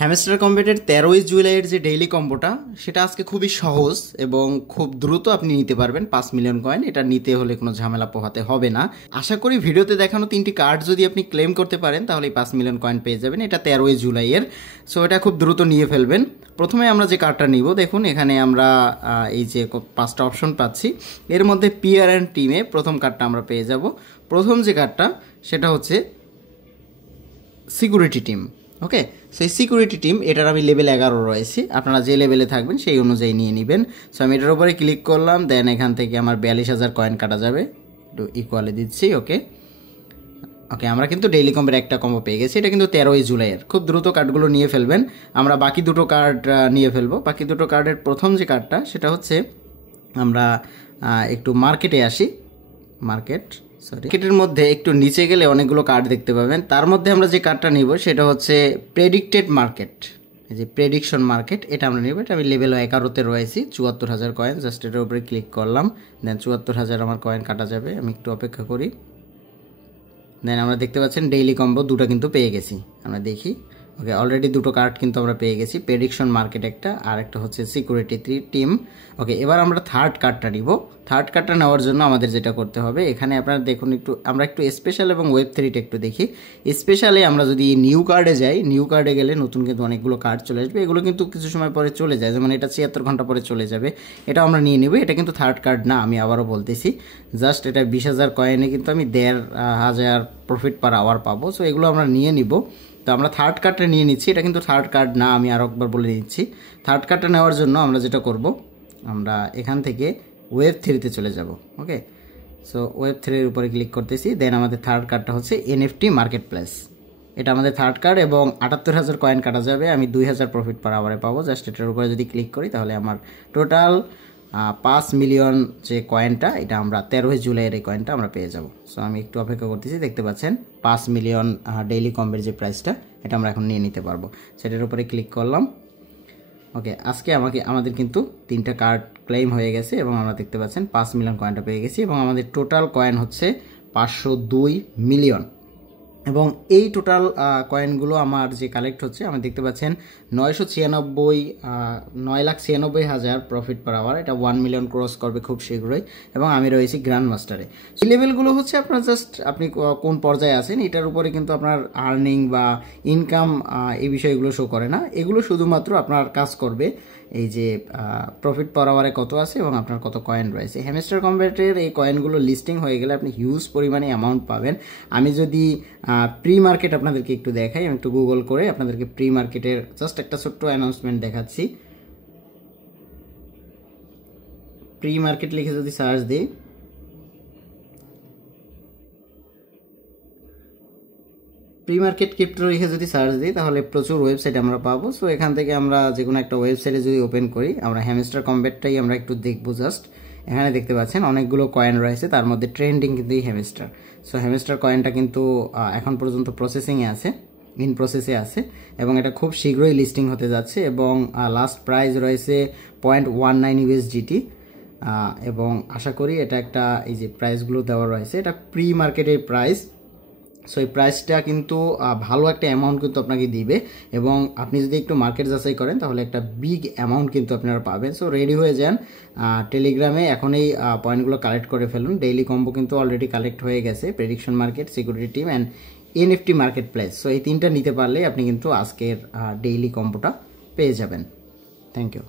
Hamster কম্বেটের 13 জুলাইয়ের যে daily কম্বোটা সেটা আজকে খুবই সহজ এবং খুব দ্রুত আপনি নিতে পারবেন 5 মিলিয়ন কয়েন। এটা নিতে হলে কোনো ঝামেলা পোহাতে হবে না। আশা করি ভিডিওতে দেখানো 3টি কার্ড যদি আপনি ক্লেম করতে পারেন তাহলে 5 মিলিয়ন কয়েন পেয়ে যাবেন। এটা 13 জুলাইয়ের, সো এটা খুব দ্রুত নিয়ে ফেলবেন। প্রথমে আমরা যে কার্ডটা নিব, দেখুন এখানে আমরা এই যে 5টা অপশন পাচ্ছি, এর মধ্যে পিয়ার অ্যান্ড টিমে প্রথম কার্ডটা আমরা পেয়ে যাব। প্রথম যে কার্ডটা সেটা হচ্ছে সিকিউরিটি টিম। ওকে, সেই সিকিউরিটি টিম, এটার আমি লেভেল 11 রয়েছি, আপনারা যে লেভেলে থাকবেন সেই অনুযায়ী নিয়ে নেবেন। সো আমি এটার উপরে ক্লিক করলাম, দেন এখান থেকে আমার 42,000 কয়েন কাটা যাবে, একটু ইকুয়ালে দিচ্ছি। ওকে ওকে, আমরা কিন্তু ডেইলি কম্বের একটা কম্বো পেয়ে গেছি। এটা কিন্তু 13 জুলাইয়ের। খুব দ্রুত কার্ডগুলো নিয়ে ফেলবেন। আমরা বাকি দুটো কার্ড নিয়ে ফেলবো। বাকি দুটো কার্ডের প্রথম যে কার্ডটা সেটা হচ্ছে, আমরা একটু মার্কেটে আসি। মার্কেটের মধ্যে একটু নিচে গেলে অনেকগুলো কার্ড দেখতে পাবেন। তার মধ্যে আমরা যে কার্ডটা নিব সেটা হচ্ছে প্রেডিক্টেড মার্কেট। এই যে প্রেডিকশন মার্কেট, এটা আমরা নিব। এটা আমি লেভেল 11-তে রয়েছি, 74,000 কয়েন। জাস্ট এটার উপরে ক্লিক করলাম, দেন 74,000 আমার কয়েন কাটা যাবে। আমি একটু অপেক্ষা করি। দেন আমরা দেখতে পাচ্ছেন ডেইলি কম্বো দুটো কিন্তু পেয়ে গেছি। আমরা দেখি। ওকে, অলরেডি দুটো কার্ড কিন্তু আমরা পেয়ে গেছি, প্রেডিকশন মার্কেট একটা, আর একটা হচ্ছে সিকিউরিটি টিম। ওকে, এবার আমরা থার্ড কার্ডটা নিব। থার্ড কার্ডটা নেওয়ার জন্য আমাদের যেটা করতে হবে, এখানে আপনারা দেখুন, আমরা একটু স্পেশাল এবং ওয়েব 3টা একটু দেখি। স্পেশালে আমরা যদি নিউ কার্ডে যাই, নিউ কার্ডে গেলে নতুন কিন্তু অনেকগুলো কার্ড চলে আসবে। এগুলো কিন্তু কিছু সময় পরে চলে যায়, যেমন এটা 76 ঘন্টা পরে চলে যাবে। এটা আমরা নিয়ে নেব। এটা কিন্তু থার্ড কার্ড না, আমি আবারও বলতেছি। জাস্ট এটা 20,000 কয়েনে কিন্তু আমি 1,500 প্রফিট পার আওয়ার পাবো। সো এগুলো আমরা নিয়ে নিব। তো আমরা থার্ড কার্ডটা নিয়ে নিচ্ছি। এটা কিন্তু থার্ড কার্ড না, আমি আরও একবার বলে দিচ্ছি। থার্ড কার্ডটা নেওয়ার জন্য আমরা যেটা করব, আমরা এখান থেকে ওয়েব 3তে চলে যাব। ওকে, সো ওয়েব 3-এর উপরে ক্লিক করতেছি। দেন আমাদের থার্ড কার্ডটা হচ্ছে এনএফটি মার্কেট প্লেস। এটা আমাদের থার্ড কার্ড এবং 78,000 কয়েন কাটা যাবে। আমি 2,000 প্রফিট পার আওয়ারে পাবো। জাস্ট এটার উপরে যদি ক্লিক করি তাহলে আমার টোটাল 5 মিলিয়ন যে কয়েনটা, এটা আমরা 13 জুলাইয়ের এই কয়েনটা আমরা পেয়ে যাব। সো আমি একটু অপেক্ষা করতেছি। দেখতে পাচ্ছেন 5 মিলিয়ন ডেইলি কম্বের যে প্রাইসটা, এটা আমরা এখন নিয়ে নিতে পারবো। সেটার উপরে ক্লিক করলাম। ওকে, আজকে আমাদের কিন্তু 3টা কার্ড ক্লেম হয়ে গেছে এবং আমরা দেখতে পাচ্ছেন 5 মিলিয়ন কয়েনটা পেয়ে গেছি এবং আমাদের টোটাল কয়েন হচ্ছে 502 মিলিয়ন। এবং এই টোটাল কয়েনগুলো আমার যে কালেক্ট হচ্ছে, আমি দেখতে পাচ্ছেন 9,96,000 প্রফিট পার আওয়ার। এটা 1 মিলিয়ন ক্রস করবে খুব শীঘ্রই এবং আমি রয়েছি গ্র্যান্ড মাস্টারে। এই লেভেলগুলো হচ্ছে আপনার জাস্ট আপনি কোন পর্যায়ে আছেন এটার উপরে কিন্তু আপনার আর্নিং বা ইনকাম এই বিষয়গুলো শো করে না। এগুলো শুধুমাত্র আপনার কাজ করবে এই যে প্রফিট পার আওয়ারে কত আছে এবং আপনার কত কয়েন রয়েছে। হ্যামস্টার কম্বেটের এই কয়েনগুলো লিস্টিং হয়ে গেলে আপনি হিউজ পরিমাণে অ্যামাউন্ট পাবেন। আমি যদি প্রি মার্কেট আপনাদেরকে একটু দেখাই, আমি একটু গুগল করে আপনাদেরকে প্রি মার্কেটের জাস্ট একটা ছোট্ট অ্যানাউন্সমেন্ট দেখাচ্ছি। প্রি মার্কেট লিখে যদি সার্চ দিই, প্রি মার্কেট ক্রিপ্টো লিখে যদি সার্চ দিই তাহলে প্রচুর ওয়েবসাইট আমরা পাবো। সো এখান থেকে আমরা যে কোনো একটা ওয়েবসাইটে যদি ওপেন করি, আমরা হ্যামস্টার কম্বেটটাই আমরা একটু দেখবো। জাস্ট এখানে দেখতে পাচ্ছেন অনেকগুলো কয়েন রয়েছে, তার মধ্যে ট্রেন্ডিং কিন্তু এই হ্যামস্টার। সো হ্যামস্টার কয়েনটা কিন্তু এখন পর্যন্ত প্রসেসিংয়ে আছে, ইন প্রসেসে আছে এবং এটা খুব শীঘ্রই লিস্টিং হতে যাচ্ছে এবং লাস্ট প্রাইস রয়েছে 0.19 USDT এবং আশা করি এটা একটা, এই যে প্রাইসগুলো দেওয়া রয়েছে, এটা প্রি মার্কেটের প্রাইস। সো এই প্রাইসটা কিন্তু ভালো একটা অ্যামাউন্ট কিন্তু আপনাকে দিবে এবং আপনি যদি একটু মার্কেট যাচাই করেন তাহলে একটা বিগ অ্যামাউন্ট কিন্তু আপনারা পাবেন। সো রেডি হয়ে যান, টেলিগ্রামে এখন এই পয়েন্টগুলো কালেক্ট করে ফেলুন। ডেইলি কম্বো কিন্তু অলরেডি কালেক্ট হয়ে গেছে, prediction market, security team and NFT market place. So এই 3টা নিতে পারলে আপনি কিন্তু আজকের ডেইলি কম্বোটা পেয়ে যাবেন। Thank you.